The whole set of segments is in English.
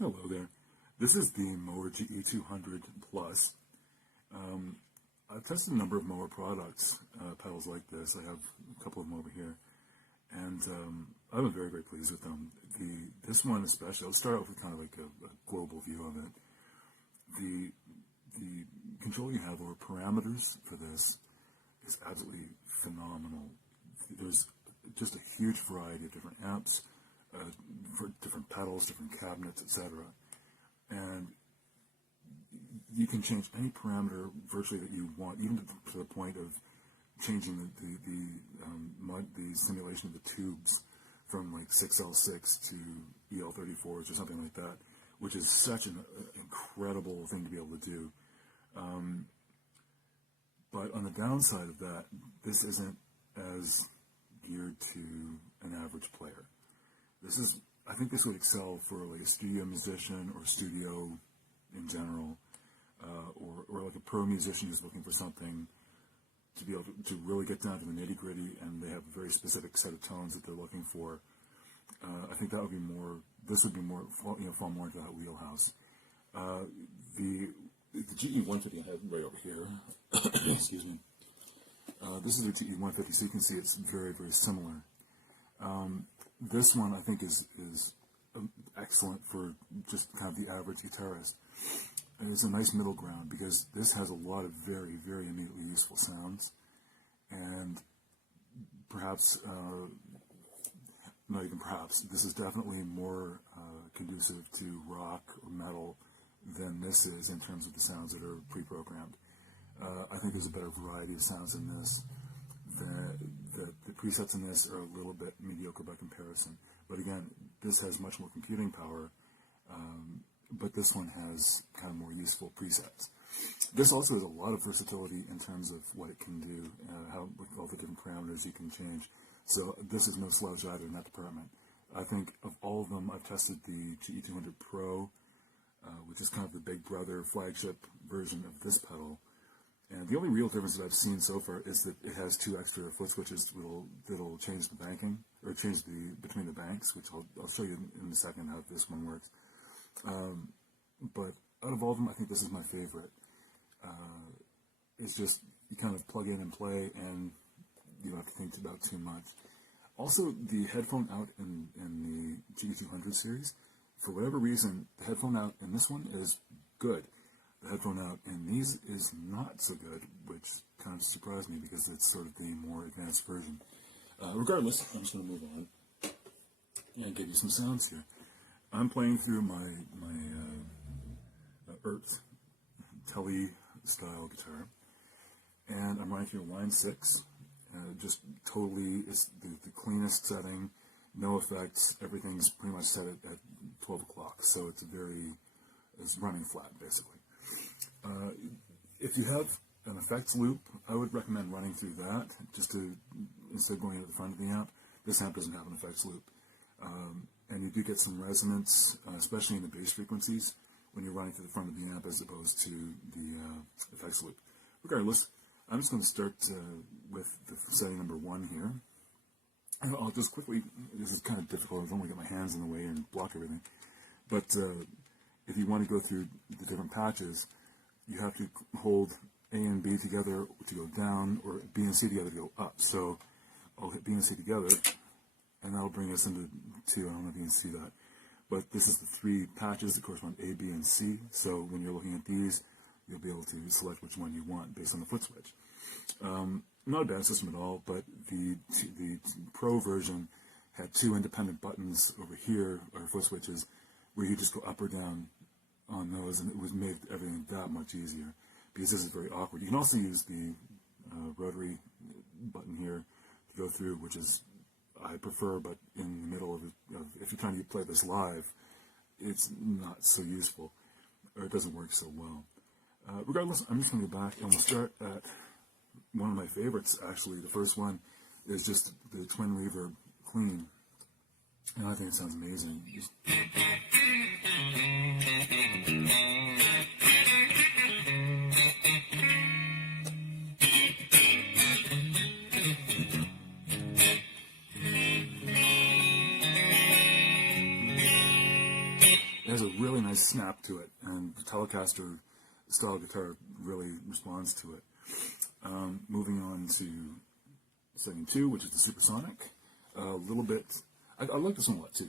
Hello there. This is the MOOER GE200 Plus. I've tested a number of MOOER products, pedals like this. I have a couple of them over here, and I've been very, very pleased with them. This one especially, I'll start off with kind of like a global view of it. The control you have over parameters for this is absolutely phenomenal. There's just a huge variety of different amps, for different pedals, different cabinets, etc. And you can change any parameter virtually that you want, even to the point of changing the simulation of the tubes from like 6L6 to EL34s or something like that, which is such an incredible thing to be able to do. But on the downside of that, this isn't as geared to an average player. I think this would excel for like a studio musician or studio in general, or like a pro musician who's looking for something to be able to really get down to the nitty gritty, and they have a very specific set of tones that they're looking for. I think that would be more. This would be more, fall more into that wheelhouse. The GE150 I have right over here. Excuse me. This is the GE150, so you can see it's very, very similar. This one I think is excellent for just kind of the average guitarist. And it's a nice middle ground because this has a lot of very, very immediately useful sounds, and perhaps, not even perhaps, this is definitely more conducive to rock or metal than this is in terms of the sounds that are pre-programmed. I think there's a better variety of sounds in this. The presets in this are a little bit mediocre by comparison, but again, this has much more computing power, but this one has kind of more useful presets. This also has a lot of versatility in terms of what it can do, how with all the different parameters you can change. So this is no slouch either in that department. I think of all of them, I've tested the GE200 Pro, which is kind of the big brother flagship version of this pedal. And the only real difference that I've seen so far is that it has two extra foot switches that'll change the banking, or change between the banks, which I'll show you in a second how this one works. But out of all of them, I think this is my favorite. It's just, you kind of plug in and play, and you don't have to think about too much. Also, the headphone out in the GE200 series, for whatever reason, the headphone out in this one is good. The headphone out in these is not so good, which kind of surprised me because it's sort of the more advanced version. Regardless, I'm just going to move on and give you some sounds here. I'm playing through my Earth Tele style guitar, and I'm running through line 6. Just totally is the cleanest setting, no effects. Everything's pretty much set at 12 o'clock, so it's running flat basically. If you have an effects loop, I would recommend running through that instead of going to the front of the amp. This amp doesn't have an effects loop. And you do get some resonance, especially in the bass frequencies, when you're running through the front of the amp as opposed to the effects loop. Regardless, I'm just going to start with the setting number 1 here. And I'll just quickly, this is kind of difficult, I don't want to get my hands in the way and block everything. But if you want to go through the different patches, you have to hold A and B together to go down, or B and C together to go up. So I'll hit B and C together, and that'll bring us into 2. I don't know if you can see that. But this is the 3 patches that correspond A, B, and C. So when you're looking at these, you'll be able to select which one you want based on the foot switch. Not a bad system at all, but the Pro version had 2 independent buttons over here, or foot switches, where you just go up or down on those, and it made everything that much easier, because this is very awkward. You can also use the rotary button here to go through, which is I prefer, but in the middle of if you're trying to play this live, it's not so useful, or it doesn't work so well. Regardless, I'm just going to go back, and we'll start at one of my favorites, actually. The first one is just the twin reverb clean, and I think it sounds amazing. has a really nice snap to it, and the Telecaster style guitar really responds to it. Moving on to setting 2, which is the Supersonic. A little bit, I like this one a lot too.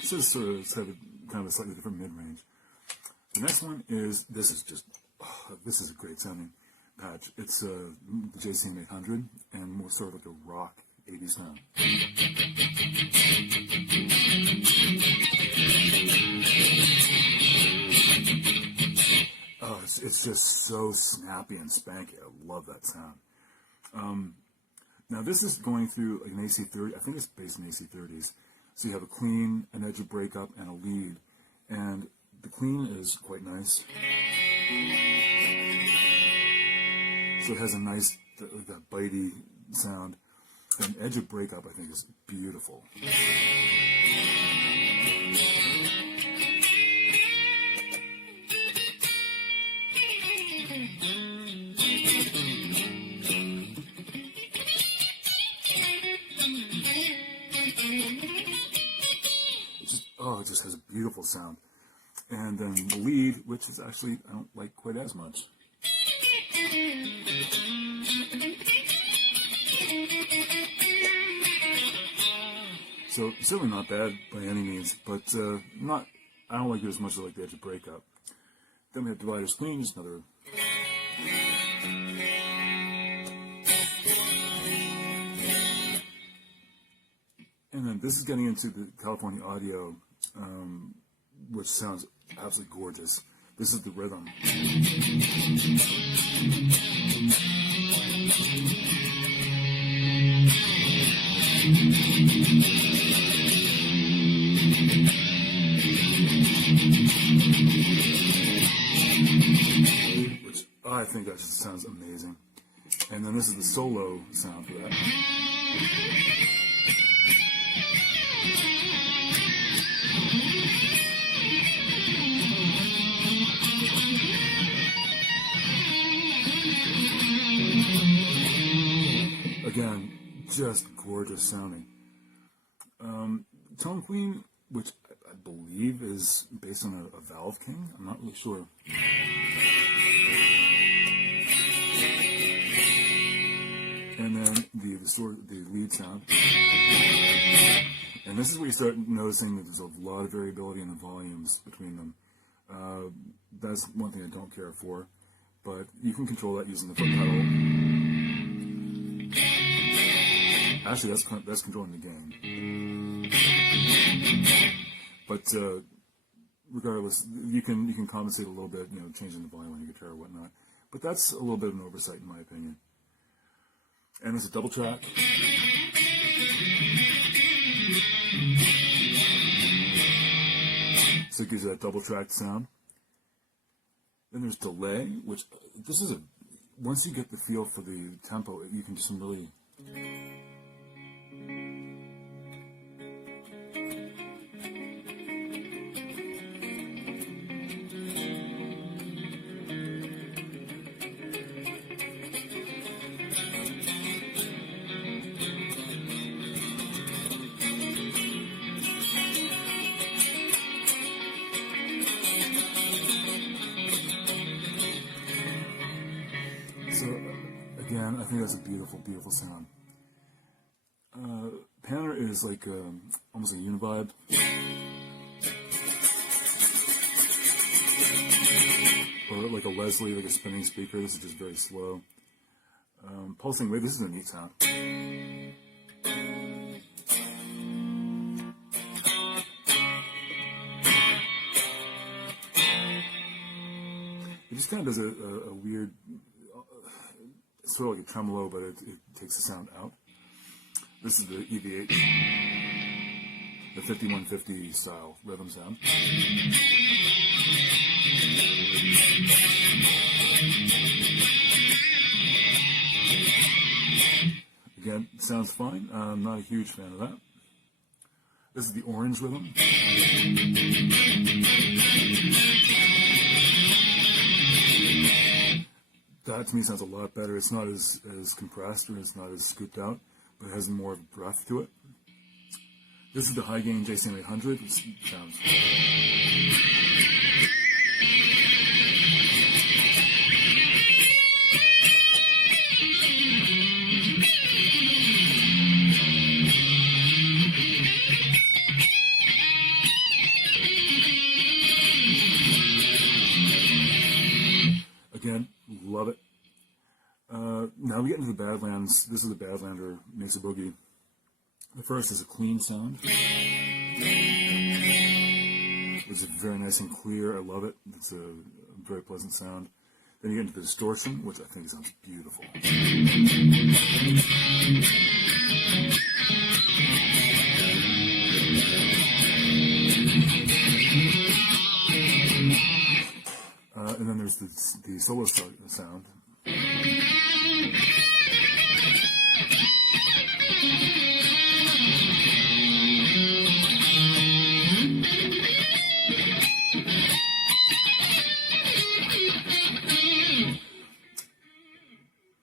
This is sort of kind of a slightly different mid-range. The next one is, this is a great sounding patch. It's the JCM 800, and more sort of like a rock 80s sound. Oh, it's just so snappy and spanky. I love that sound. Now this is going through like an AC30. I think it's based in AC30s. So you have a clean, an edge of breakup, and a lead. And the clean is quite nice. So it has a nice, that bitey sound. And edge of breakup, I think, is beautiful. It just has a beautiful sound. And then the lead, which is actually, I don't like quite as much. So, certainly not bad by any means, but I don't like it as much as I like the edge of breakup. Then we have Divider's Clean, just another. And then this is getting into the California Audio, which sounds absolutely gorgeous. This is the rhythm. Which I think that just sounds amazing. And then this is the solo sound for that. Again, just gorgeous sounding. Tone Queen, which I believe is based on a Valve King. I'm not really sure. And then the lead sound. And this is where you start noticing that there's a lot of variability in the volumes between them. That's one thing I don't care for, but you can control that using the foot pedal. Actually, that's controlling the gain. But regardless, you can compensate a little bit, changing the volume on your guitar or whatnot. But that's a little bit of an oversight, in my opinion. And there's a double track. So it gives you that double tracked sound. Then there's delay, which once you get the feel for the tempo, you can do some really. Again, I think that's a beautiful, beautiful sound. Panner is like almost a univibe. Or like a Leslie, like a spinning speaker. This is just very slow. Pulsing wave, this is a neat sound. It just kind of does a weird, sort of like a tremolo, but it takes the sound out. This is the EV8, the 5150 style rhythm sound. Again, sounds fine. I'm not a huge fan of that. This is the orange rhythm. That to me sounds a lot better. It's not as compressed, or it's not as scooped out, but it has more breath to it. This is the high gain JCM 800. It sounds. Again, love it. Now we get into the Badlands. This is the Badlander Mesa Boogie. The first is a clean sound. It's very nice and clear. I love it. It's a very pleasant sound. Then you get into the distortion, which I think sounds beautiful. And then there's the solo sound.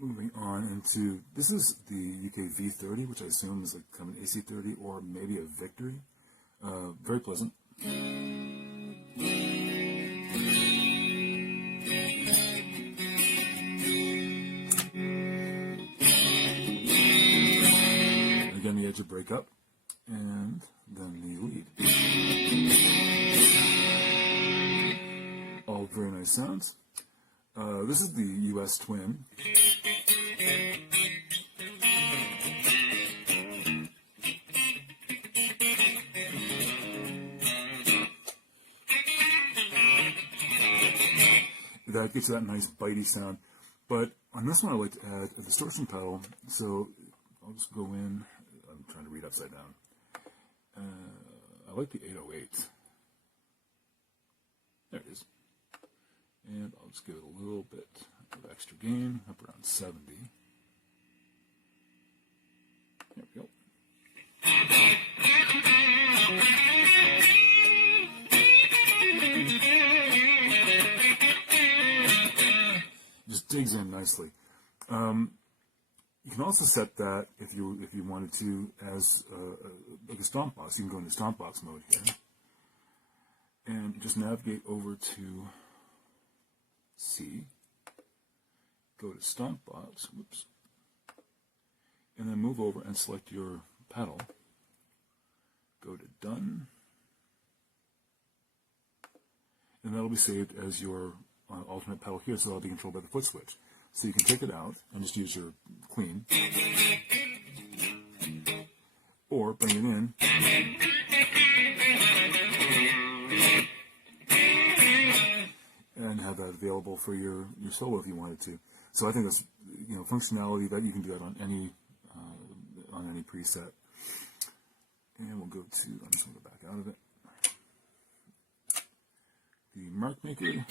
Moving on into, this is the UK V30, which I assume is like kind of an AC30 or maybe a Victory. Very pleasant. Again, the edge of break up, and then the lead. All very nice sounds. This is the US Twin. That gets that nice bitey sound. But on this one, I like to add a distortion pedal. So I'll just go in. I'm trying to read upside down. I like the 808. There it is. And I'll just give it a little bit of extra gain, up around 70. There we go. Just digs in nicely. You can also set that if you wanted to as like a stomp box. You can go into stomp box mode here, and just navigate over to C. Go to stomp box. Whoops. And then move over and select your pedal. Go to done, and that'll be saved as your alternate pedal here, so that'll be controlled by the foot switch. So you can take it out and just use your clean, or bring it in and have that available for your solo if you wanted to. So I think that's, you know, functionality that you can do that on any preset. And we'll go to, I'm just going to go back out of it. The Mark Maker.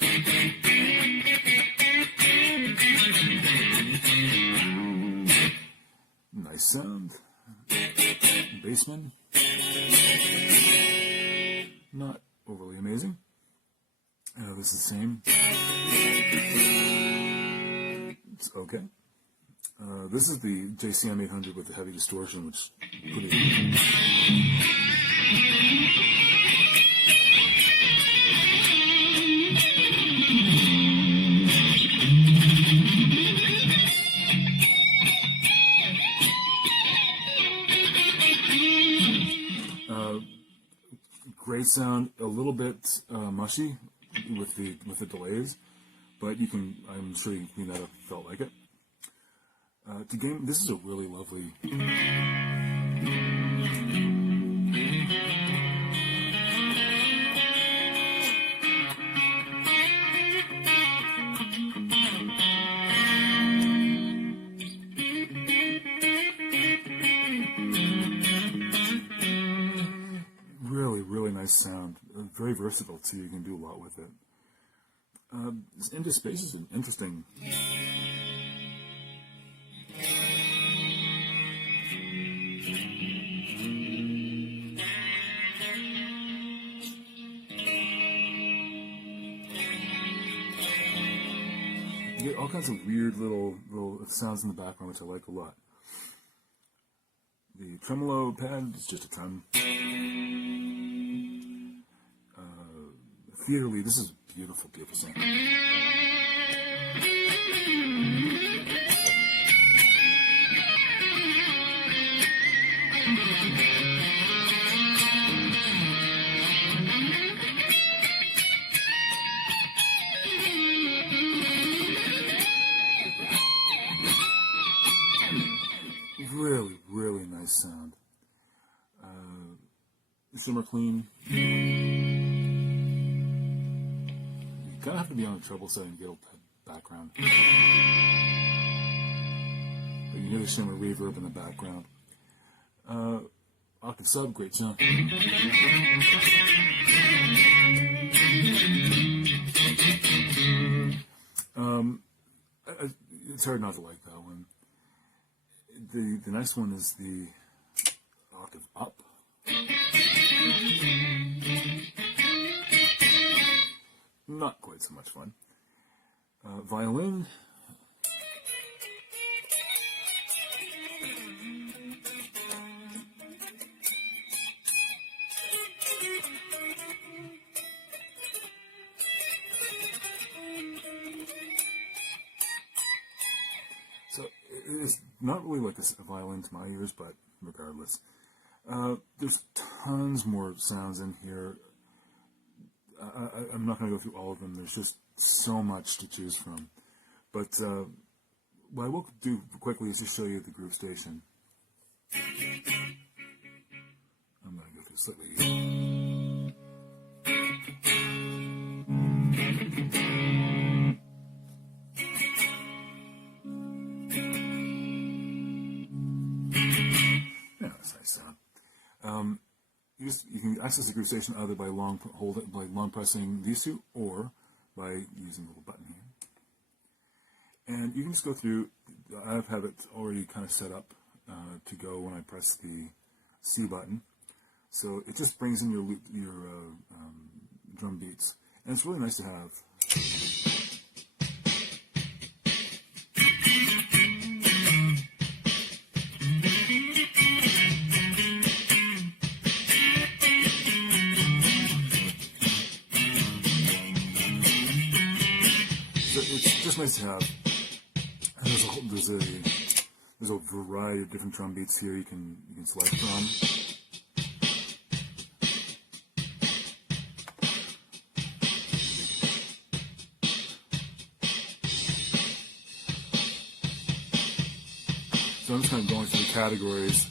Nice sound. Bassman. Not overly amazing. This is the same. It's okay. This is the JCM 800 with the heavy distortion, which pretty. Great sound, a little bit mushy with the delays, but you can, I'm sure you can clean that up if you felt like it. To game, this is a really lovely. Really nice sound. Very versatile too. You can do a lot with it. Into Space is an interesting. get all kinds of weird little sounds in the background, which I like a lot. The tremolo pad is just a trem. Theater lead, this is beautiful, beautiful sound. Really, really nice sound. Shimmer clean. You kind of have to be on a treble setting to get a background. But you get a shimmer reverb in the background. Octave sub, great sound. It's hard not to like that one. The next one is the octave up. Not quite so much fun. Violin. So it's not really like a violin to my ears, but regardless. There's tons more sounds in here. I'm not going to go through all of them. There's just so much to choose from. But what I will do quickly is to show you the groove station. I'm going to go through slightly. Yeah, that's nice sound. You can access the groove station either by long pressing these two, or by using the little button here. And you can just go through. I have it already kind of set up to go when I press the C button. So it just brings in your drum beats, and it's really nice to have. It's just nice to have. And there's a variety of different drum beats here you can select from. So I'm just kind of going through the categories.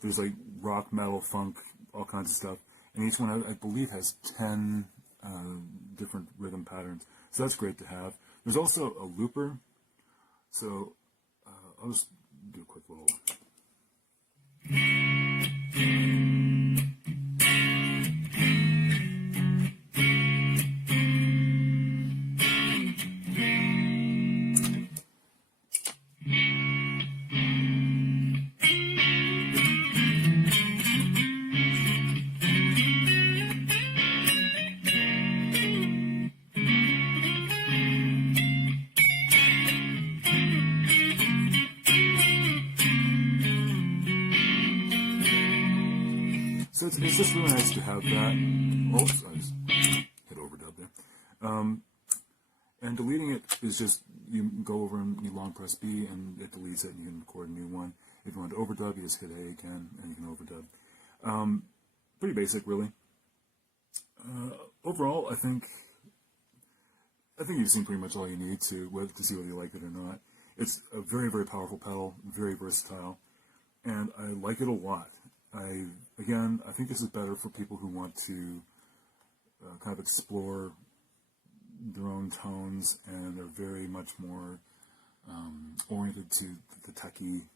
There's like rock, metal, funk, all kinds of stuff, and each one I believe has 10 different rhythm patterns. So that's great to have. There's also a looper, so I'll just do a quick little. So it's just really nice to have that. Oops, I just hit overdub there. And deleting it is just, you go over and you long press B and it deletes it and you can record a new one. If you want to overdub, you just hit A again and you can overdub. Pretty basic, really. Overall, I think you've seen pretty much all you need to see whether you like it or not. It's a very, very powerful pedal, very versatile, and I like it a lot. I think this is better for people who want to kind of explore their own tones, and they're very much more oriented to the techie,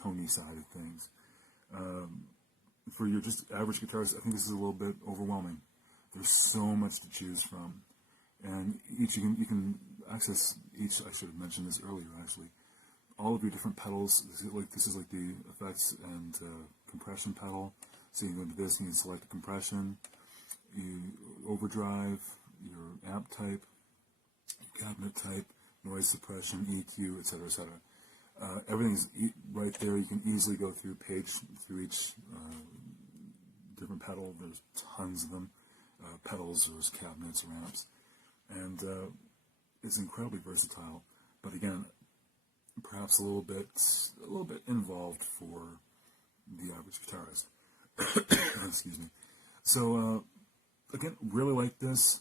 tony side of things. For your just average guitarist, I think this is a little bit overwhelming. There's so much to choose from, and you can access each. I should have mentioned this earlier, actually. All of your different pedals. This is like the effects and compression pedal. So you can go into this and you can select the compression, you overdrive, your amp type, cabinet type, noise suppression, EQ, etc., etc. Everything's right there. You can easily go through each different pedal. There's tons of them. Pedals, there's cabinets, ramps, and it's incredibly versatile. But again, perhaps a little bit involved for the average guitarist. Excuse me. So again, really like this.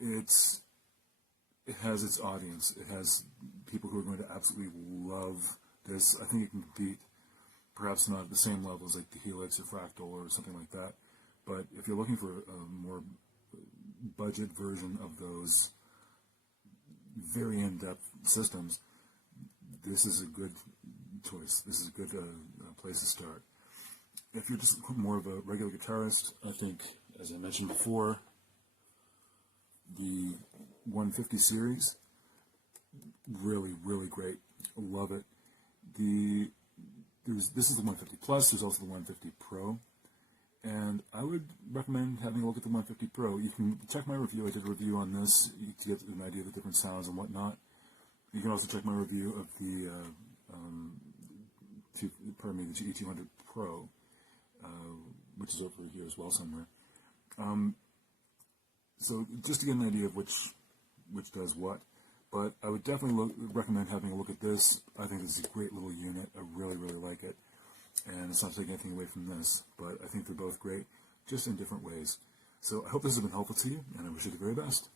It has its audience. It has people who are going to absolutely love this. I think it can compete, perhaps not at the same level as like the Helix or Fractal or something like that. But if you're looking for a more budget version of those very in-depth systems, this is a good choice. This is a good place to start. If you're just more of a regular guitarist, I think, as I mentioned before, the 150 series, really, really great. Love it. This is the 150 Plus. There's also the 150 Pro. And I would recommend having a look at the 150 Pro. You can check my review. I did a review on this to get an idea of the different sounds and whatnot. You can also check my review of the the G200 Pro, which is over here as well somewhere. So just to get an idea of which does what. But I would definitely recommend having a look at this. I think this is a great little unit. I really, really like it. And it's not taking anything away from this, but I think they're both great, just in different ways. So I hope this has been helpful to you, and I wish you the very best.